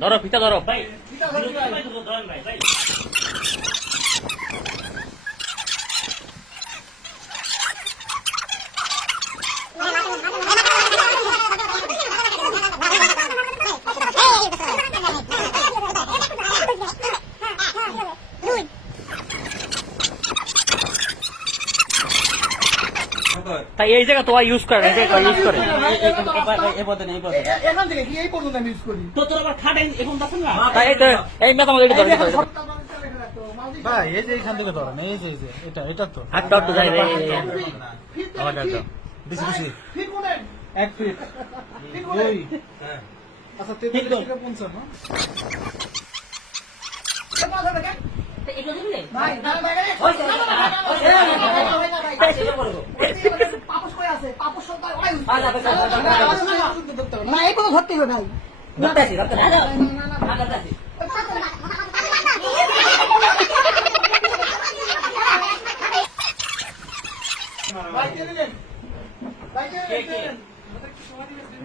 ধরো ফিতা ধরো ভাই তাই এই জায়গা তোমার ইউজ করে ইউজ করে এখান থেকে কি এই পর্যন্ত আমি ইউজ করি। তো তোর আবার খাটাই এখন দেখেন না তাই এই মেথা আমাদের এটা ধরে ভাই এই যে এখান থেকে ধরেন, এই যে এটা তো হাতটা একটু যাই রে বেশি বেশি ফিট কোনে 1 ফিট ফিট কোনে 2 আচ্ছা 43 থেকে 55 না মাথা দেখে এগুলো দিলে ভাই না ভাই হইছে পাপস কই আছে পাপস সরকার ওই না না এই কোনো ধরতে হবে ভাই ধরতেছি ধরতে না না না ধরতেছি ভাই কে দিলেন ভাই কে দিলেন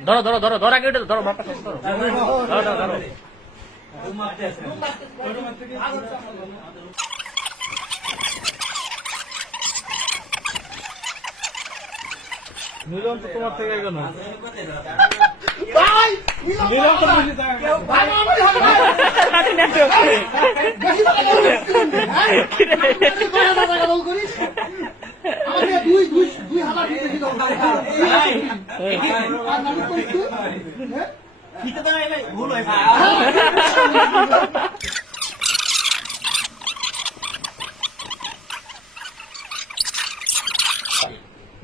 ধরো ধরো ধরো ধরো আগে এটা ধরো বাপটা শেষ করো ধরো ধরো ধরো মিলন তো তোমার থেকে কেন ভাই মিলন তো বেশি টাকা কেউ ভাই আমার হবে ভাই বেশি টাকা দাও হ্যাঁ টাকা দাও করিস আমাকে দুই হাজার বেশি দাও ভাই আর নাটক করিস তুই হ্যাঁ ঠিক তো নাই ভাই ভুল হইছে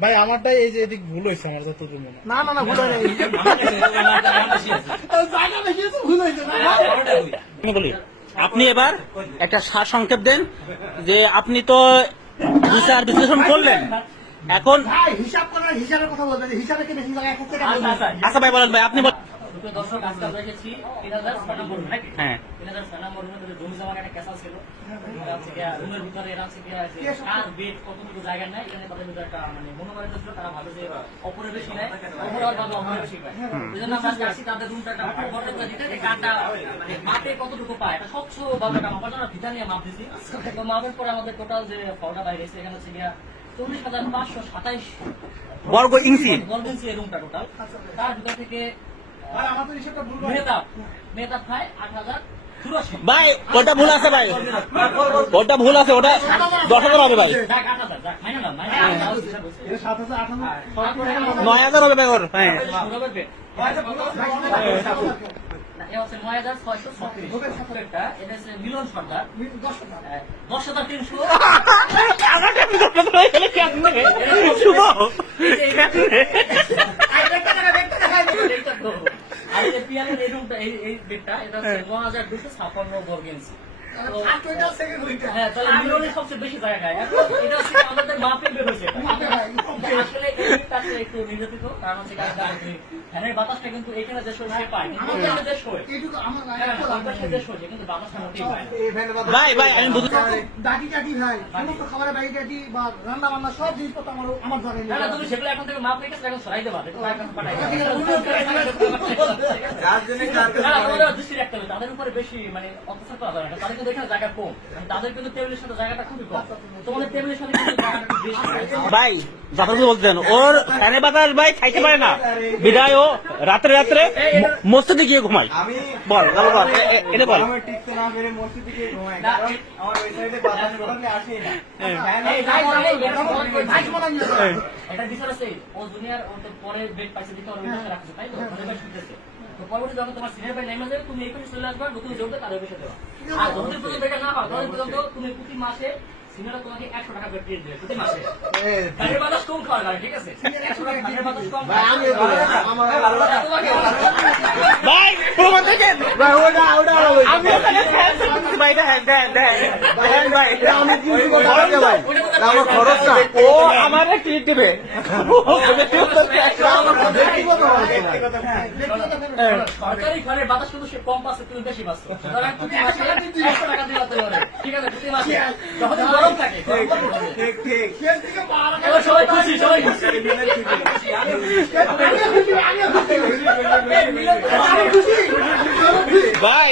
ভাই আমারটাই এই যে এদিক ভুল হয়েছে আমার যতদূর মনে হয়। না না না ভুল হয় নাই জায়গা দেখিয়েছো ভুল হয়েছে না আমি বলি আপনি এবার একটা সার সংক্ষেপ দেন যে আপনি তো বিচার বিশ্লেষণ করলেন এখন ভাই হিসাব করার হিসাবের কথা বলবেন হিসাবে কি বেশি জায়গা একটা আচ্ছা ভাই বলেন ভাই আপনি বলেন দুটো দর্শক আজকে আমরা এসেছি 3006 নম্বর নাকি হ্যাঁ 3006 নম্বর রুমে জমি জমার একটা কেসা ছিল রুমের ভিতরে এরা হচ্ছে কার বেড কতটুকু জায়গা নেয় এখানে তাদের ভিতরে একটা মানে মনোমালিন্য ছিল তারা ভাবে যে অপরে বেশি নেয় অপরাধ ভাবে অপরে বেশি পায় এই জন্য আমরা আজকে আসি তাদের রুমটা একটা ঘটনা করে দিতে যে কারটা মানে মাপে কতটুকু পায় এটা স্বচ্ছ ভাবে একটা মাপার জন্য ভিতর নিয়ে মাপ দিছি তো মাপের পরে আমাদের টোটাল যে ফলটা বাইরে এসে এখানে হচ্ছে গিয়া 40,527 বর্গ ইঞ্চি এই রুমটা টোটাল তার ভিতর থেকে ভাই আমাদের হিসাবটা ভুল করে মেহতাব খায় 8,084 ভাই ওটা ভুল আছে ভাই ওটা ভুল আছে ওটা 10,000 হবে ভাই যাক 8,000 যাক মাইনা না মাইনা এটা 7,000 8,000 9,000 হবে ভাই ওর হ্যাঁ এ হচ্ছে 9,636 এটা হচ্ছে মিলন সর্দার 10,300 শুভ আর এই পিয়ারের এই রুমটা এই বেডটা এটা হচ্ছে 9,256 বর্গ ইঞ্চি হ্যাঁ তাহলে মিলনের সবচেয়ে বেশি জায়গা নেয় এটা হচ্ছে আমাদের মাপে বের হয়েছে আসলে এই বেডটা একটু নির্যাতিত কারণ হচ্ছে ফ্যানের বাতাসটা কিন্তু এখানে যে সে পায় কিন্তু ওখানে যে শোয় এইটুকু আমার বাতাসে যে শোয় কিন্তু বাতাসটা মোটেই পায় না ভাই ভাই আমি বুঝতে ডাকি টাকি ভাই সমস্ত খাবারের ডাকি টাকি বা রান্না বান্না সব জিনিসপত্র আমার ধরে না না তুমি সেগুলো এখন থেকে মাপ রেখেছো এখন সরাই দেবা দেখো এখন পাঠাই তোমাদের দৃষ্টি রাখতে হবে তাদের উপরে বেশি মানে অত্যাচার করা যাবে না তাদের কিন্তু এখানে জায়গা কম তাদের কিন্তু টেবিলের সাথে জায়গাটা খুবই কম তোমাদের টেবিলের সাথে কিন্তু জায়গাটা একটু বেশি ভাই যথাযথ বলতেন ওর ফ্যানে বাতাস ভাই খাইতে পারে না বিদায় ও রাত্রে রাত্রে মসজিদে গিয়ে ঘুমায় বল বল বল এটা বল টিকতে না পেরে মসজিদে গিয়ে ঘুমায় না, কারণ আমার ওই সাইডে বাতাস বদলে আসেই না এটা বিচার আছে ও জুনিয়র ও তো পরে বেড পাইছে দিতে ওর ওইখানে রাখছে তাই তো ওখানে বেড শুনতেছে তো পরবর্তী যখন তোমার সিনিয়র ভাই নেমে যাবে তুমি এখানে চলে আসবে নতুন যোগটা তাদের বেশি দেওয়া আর যতদিন পর্যন্ত এটা না হয় ততদিন পর্যন্ত তুমি প্রতি মাসে সিনিয়ররা তোমাকে 100 টাকা বেড দিয়ে দেবে প্রতি মাসে ফ্যানের বাতাস কম খাওয়া যায় ঠিক আছে 100 টাকা ফ্যানের বাতাস কম তোমাকে ভাই প্রমাণ দেখেন ভাই ওটা আমি ওখানে ফ্যান চালাচ্ছি ভাই দেখেন দেখেন ভাই এটা অনেক কিছু কথা আছে ভাই আমার খরচটা ও আমার ট্রিট দেবে সরকারি ঘরের বাতাস কিন্তু সে কম পাচ্ছে তুমি বেশি পাচ্ছ সুতরাং প্রতি মাসে 100 টাকা দিয়ে দিতে পারে ঠিক আছে প্রতি মাসে যখন গরম থাকে ঠিক ঠিক এবার সবাই খুশি সবাই খুশি আমি খুশি ভাই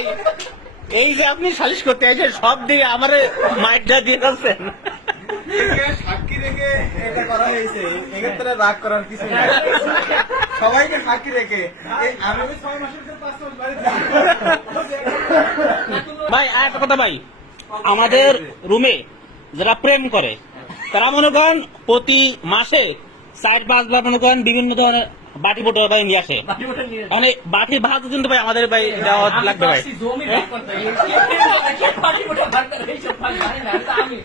এই যে আপনি সালিশ করতে এসে সব দিয়ে আমারে মাইকটা দিয়ে যাচ্ছেন। সাক্ষী রেখে এটা করা হয়েছে, এক্ষেত্রে রাগ করার কিছু নেই। সবাইকে সাক্ষী রেখে আমি 6 মাসের 5 মাস বাড়িতে ভাই আর একটা কথা ভাই, আমাদের রুমে যারা প্রেম করে তারা মনে করেন প্রতি মাসে 4-5 বার মনে করেন বিভিন্ন ধরনের বাটি বোটো ভাই নিয়ে আসে। বাটি বোতল নিয়ে মানে বাটি ভাত কিন্তু ভাই আমাদের ভাই দেওয়া লাগবে ভাই। জমি ভাগ করতে বাটি বোতল ভাগ করে এইসব ভাগ জানি না, আমি